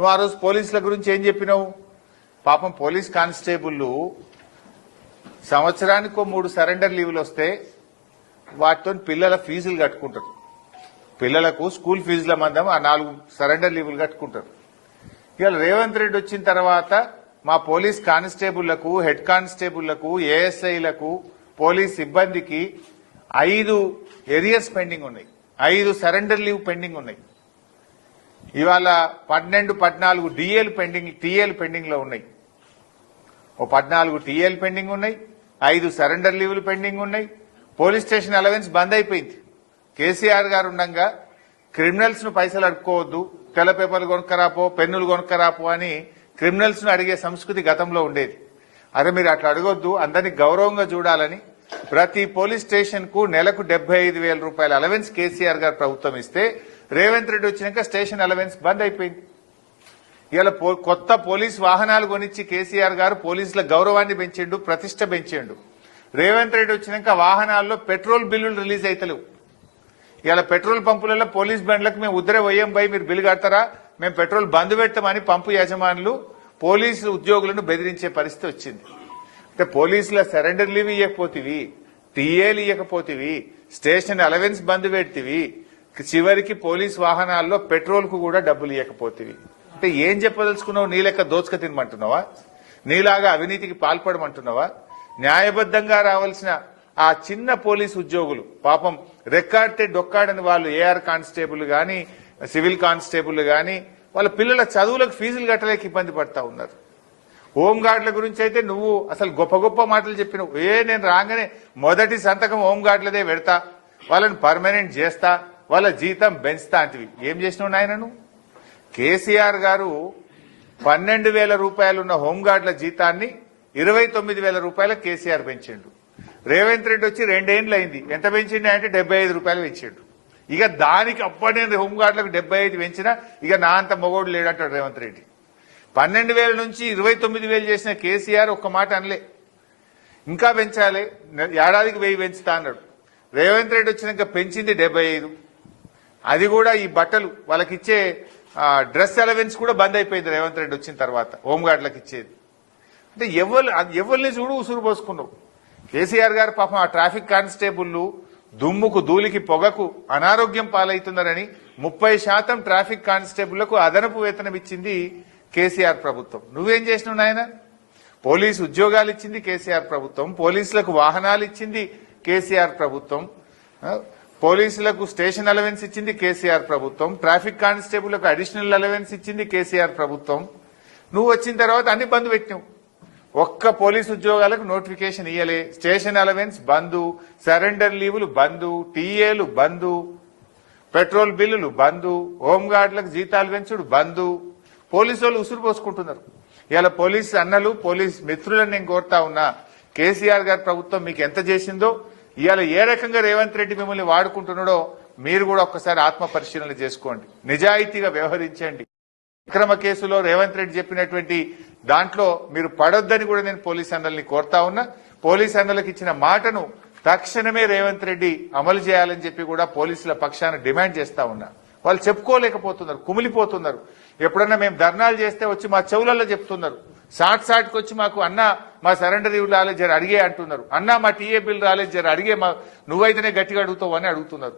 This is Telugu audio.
నువ్వు ఆ రోజు పోలీసుల గురించి ఏం చెప్పినావు? పాపం పోలీస్ కానిస్టేబుల్ సంవత్సరానికి 3 సరెండర్ లీవులు వస్తే వాటితో పిల్లల ఫీజులు కట్టుకుంటారు. పిల్లలకు స్కూల్ ఫీజుల మందం ఆ 4 సరెండర్ లీవులు కట్టుకుంటారు. ఇవాళ రేవంత్ రెడ్డి వచ్చిన తర్వాత మా పోలీస్ కానిస్టేబుళ్లకు, హెడ్ కానిస్టేబుళ్లకు, ఏఎస్ఐలకు, పోలీస్ సిబ్బందికి 5 ఏరియర్స్ పెండింగ్ ఉన్నాయి, 5 సరెండర్ లీవ్ పెండింగ్ ఉన్నాయి. ఇవాళ 12, 14 డిఏలు పెండింగ్, టీఏలు పెండింగ్ లో ఉన్నాయి. 14 టీఏలు పెండింగ్ ఉన్నాయి, 5 సరెండర్ లీవ్లు పెండింగ్ ఉన్నాయి. పోలీస్ స్టేషన్ అలవెన్స్ బంద్ అయిపోయింది. కేసీఆర్ గారు ఉండగా క్రిమినల్స్ ను పైసలు అడుక్కోవద్దు, తెల్ల పేపర్లు కొనుక్కరాపో, పెన్నులు కొనుక్కరాపో అని క్రిమినల్స్ ను అడిగే సంస్కృతి గతంలో ఉండేది. అరే మీరు అట్లా అడగొద్దు, అందరినీ గౌరవంగా చూడాలని ప్రతి పోలీస్ స్టేషన్ కు నెలకు 75,000 రూపాయల అలవెన్స్ కేసీఆర్ గారు ప్రభుత్వం ఇస్తే రేవంత్ రెడ్డి వచ్చినాక స్టేషన్ అలవెన్స్ బంద్ అయిపోయింది. ఇలా కొత్త పోలీస్ వాహనాలు కొనిచ్చి కేసీఆర్ గారు పోలీసుల గౌరవాన్ని పెంచిండు, ప్రతిష్ట పెంచిండు. రేవంత్ రెడ్డి వచ్చినాక వాహనాల్లో పెట్రోల్ బిల్లులు రిలీజ్ అవుతలేవు. ఇలా పెట్రోల్ పంపులలో పోలీస్ బండ్లకు మేము ఉద్దరే పోయాం భయ్, మీరు బిల్లు కడతారా, మేము పెట్రోల్ బంద్ పెడతామని పంపు యజమానులు పోలీసు ఉద్యోగులను బెదిరించే పరిస్థితి వచ్చింది. అంటే పోలీసుల సరెండర్ లీవ్ ఇవ్వకపోతేవి, టీఏలు ఇవ్వకపోతేవి, స్టేషన్ అలవెన్స్ బంద్ పెడితివి, చివరికి పోలీస్ వాహనాల్లో పెట్రోల్ కు కూడా డబ్బులు ఇవ్వకపోతేవి. అంటే ఏం చెప్పదలుచుకున్నావు? నీ లెక్క దోచుక తినమంటున్నావా? నీలాగా అవినీతికి పాల్పడమంటున్నావా? న్యాయబద్దంగా రావాల్సిన ఆ చిన్న పోలీసు ఉద్యోగులు పాపం రెక్కాడితే డొక్కాడని వాళ్ళు ఏఆర్ కానిస్టేబుల్ గాని, సివిల్ కానిస్టేబుల్ గాని వాళ్ళ పిల్లల చదువులకు ఫీజులు కట్టలేక ఇబ్బంది పడతా ఉన్నారు. హోంగార్డుల గురించి అయితే నువ్వు అసలు గొప్ప గొప్ప మాటలు చెప్పినావు. నేను రాగానే మొదటి సంతకం హోంగార్డులదే పెడతా, వాళ్ళని పర్మనెంట్ చేస్తా, వాళ్ళ జీతం పెంచుతా అంటివి. ఏం చేసినావు నాయన నువ్వు? కేసీఆర్ గారు 12,000 రూపాయలున్న హోంగార్డుల జీతాన్ని 29,000 రూపాయల కేసీఆర్ పెంచిండు. రేవంత్ రెడ్డి వచ్చి 2 ఏళ్ళు అయింది, ఎంత పెంచిండు అంటే 75 రూపాయలు పెంచిండు. ఇక దానికి అప్పటి నేను హోంగార్డులకు 75 పెంచినా ఇక నా అంత మొగోడు లేడంటాడు రేవంత్ రెడ్డి. 12,000 నుంచి 29,000 చేసిన కేసీఆర్ ఒక్క మాట అనలే, ఇంకా పెంచాలి, ఏడాదికి 1000 పెంచుతా అన్నాడు. రేవంత్ రెడ్డి వచ్చినాక పెంచింది 75. అది కూడా ఈ బట్టలు వాళ్ళకి ఇచ్చే డ్రెస్ అలవెన్స్ కూడా బంద్ అయిపోయింది రేవంత్ రెడ్డి వచ్చిన తర్వాత, హోంగార్డులకు ఇచ్చేది. అంటే ఎవరిని చూడు ఉసురు పోసుకున్నావు. కేసీఆర్ గారు పాపం ఆ ట్రాఫిక్ కానిస్టేబుళ్లు దుమ్ముకు, ధూళికి, పొగకు అనారోగ్యం పాలవుతున్నారని 30% ట్రాఫిక్ కానిస్టేబుళ్లకు అదనపు వేతనం ఇచ్చింది కేసీఆర్ ప్రభుత్వం. నువ్వేం చేసినావు నాయన? పోలీసు ఉద్యోగాలు ఇచ్చింది కేసీఆర్ ప్రభుత్వం, పోలీసులకు వాహనాలు ఇచ్చింది కేసీఆర్ ప్రభుత్వం, పోలీసులకు స్టేషన్ అలవెన్స్ ఇచ్చింది కేసీఆర్ ప్రభుత్వం, ట్రాఫిక్ కానిస్టేబుల్లకు అడిషనల్ అలవెన్స్ ఇచ్చింది కేసీఆర్ ప్రభుత్వం. నువ్వు వచ్చిన తర్వాత అన్ని బంద్ పెట్టినావు. ఒక్క పోలీసు ఉద్యోగాలకు నోటిఫికేషన్ ఇయ్యలే, స్టేషన్ అలవెన్స్ బందు, సరెండర్ లీవులు బందు, టీఏలు బందు, పెట్రోల్ బిల్లులు బందు, హోంగార్డులకు జీతాలు పెంచుడు బందు. పోలీసు వాళ్ళు ఉసురు పోసుకుంటున్నారు. ఇలా పోలీసు అన్నలు, పోలీస్ మిత్రులను నేను కోరుతా ఉన్నా, కేసీఆర్ గారి ప్రభుత్వం మీకు ఎంత చేసిందో, ఇవాళ ఏ రకంగా రేవంత్ రెడ్డి మిమ్మల్ని వాడుకుంటున్నాడో మీరు కూడా ఒక్కసారి ఆత్మ పరిశీలన చేసుకోండి, నిజాయితీగా వ్యవహరించండి. అక్రమ కేసులో రేవంత్ రెడ్డి చెప్పినటువంటి దాంట్లో మీరు పడొద్దని కూడా నేను పోలీస్ అన్నల్ని కోరుతా ఉన్నా. పోలీస్ అన్నలకు ఇచ్చిన మాటను తక్షణమే రేవంత్ రెడ్డి అమలు చేయాలని చెప్పి కూడా పోలీసుల పక్షాన డిమాండ్ చేస్తా ఉన్నా. వాళ్ళు చెప్పుకోలేకపోతున్నారు, కుమిలిపోతున్నారు. ఎప్పుడన్నా మేము ధర్నాలు చేస్తే వచ్చి మా చెవులలో చెప్తున్నారు, సాట్కి వచ్చి మాకు అన్న మా సరెండర్ లీవ్ రాలేదు జర అడిగే అంటున్నారు, అన్న మా టీఏ బిల్ రాలేదు జర అడిగే, నువ్వైతేనే గట్టిగా అడుగుతావు అని అడుగుతున్నారు.